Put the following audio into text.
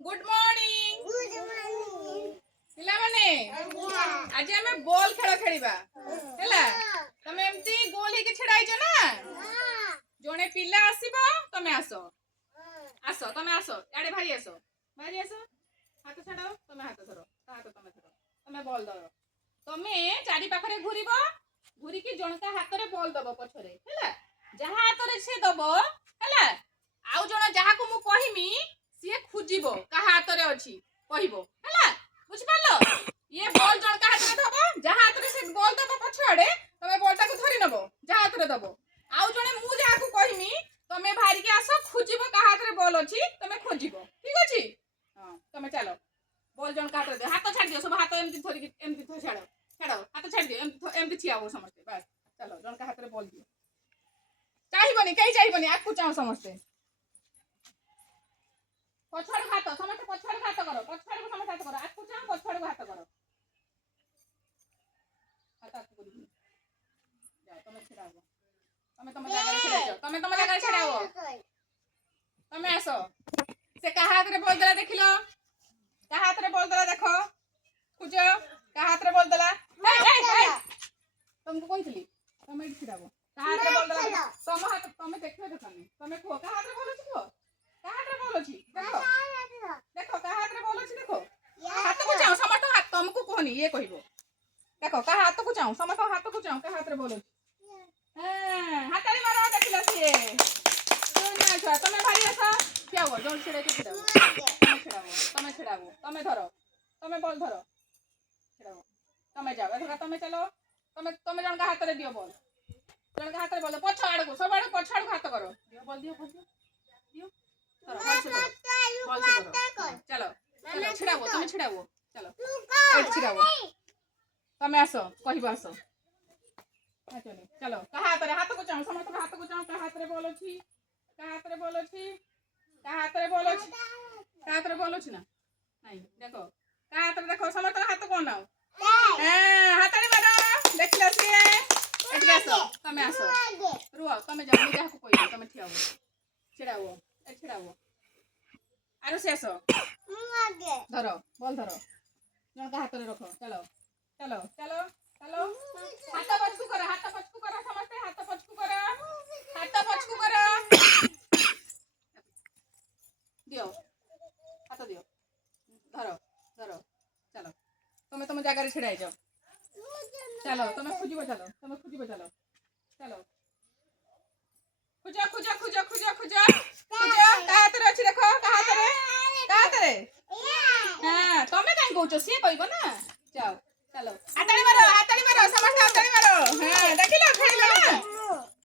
good morning पिला माने आज हमें बॉल खेल खेलिबा हैला तमे एम्ति गोल हे के छडाई छ ना जोने पिला आसीबो तमे आसो आसो तमे आसो याडे भाई आसो हाथ छाड़ो तमे हाथ धरो हाथ तमे धरो तमे बॉल दरो तमे चारि पाखरे घुरिबो घुरी की जनका हाथ रे बॉल दबो पछरे हैला जहा हाथ रे से दबो हैला आउ जण जहा को मु कहिमी सिए खुजिबो का हाथ रे अछि कहिबो हैला बुझ पालो ये बॉल जण का हाथ रे दबो जहा हाथ रे से बॉल दबो पछड़े तमे बॉल टा को धरि नबो जहा हाथ रे दबो आउ जणे मु जहा को कहिमी तमे भारी के आसो खुजिबो का हाथ रे बॉल अछि तमे खोजिबो ठीक अछि हां तमे चलो बॉल जण का हाथ रे हाथ छाड़ दियो सब हाथ एमति धरि एमति छाड़ो छाड़ो हाथ छाड़ दियो एमति छियाओ समस्त बस चलो जण का हाथ रे बॉल दियो चाहिबनी कई चाहिबनी आकु चाहो समस्त पछाड़ हाथ समस्त पछाड़ हाथ करो पछाड़ को समस्त हाथ करो आकु चाहो पछाड़ को हाथ करो हाथ आकु करी जाओ तमे छडाओ तमे तमे जगह रे छडाओ तमे तमे जगह रे छडाओ तमे आसो से का हाथ रे बोल दला देखिलो का हाथ रे बोल दला देखो खुजो का हाथ रे बोल दला ए तुमको कोन थली तमे छडाओ का हाथ रे बोल दला तम हाथ तमे देखो तमे को का हाथ रे बोल छी को का हाथ रे बोल छी देखो देखो का हाथ रे बोल छी देखो हाथ को चाहो समस्त हाथ तुमको कोनी ये कहिबो देखो का हाथ को चाहो समस्त हाथ को चाहो का हाथ रे बोल छी हां हाथ रे मारो देखिलो से सुन ना तमे भारी आसा क्या हो जोर छड़े के छड़ाओ तमे छड़ाओ तमे धरो तमे बॉल धरो छड़ाओ तमे जाओ एथरा तमे चलो तमे तमे जण का हाथ रे दियो बॉल जण का हाथ रे बॉल पछाड़ को सब आड़ पछाड़ को हाथ करो दियो बॉल दियो दियो धरो बॉल से धरो चलो चलो छिड़ाओ तमे छिड़ाओ चलो एट छिड़ाओ तमे आसो कहिबो आसो चलो का हाथ को चाहो समस्त हाथ को चाहो का हाथ रे बोलो छी का हाथ रे बोलो छी का हाथ रे बोलो छी का हाथ रे बोलो छी ना नहीं देखो का हाथ रे देखो समस्त हाथ कोन आओ हाथ रे मारो देखला से एट आसो तमे आसो रुआ तमे जाओ जा को कोई तमे ठियाओ छिड़ाओ ए छिड़ाओ आरो से आसो धरो बॉल धरो जण का हाथ रे रखो चलो चलो चलो चलो हाथ पछकू करो समस्त हाथ पछकू करो दियो हाथ दियो धरो धरो चलो तमे तमे जगह रे छिड़ाई जाओ चलो तमे खुजिबो चलो चलो खुजो खुजो खुजो खुजो खुजो खुजो का हाथ रे अछि देखो का हाथ रे हां तमे काई कहउछो से कहइबो ना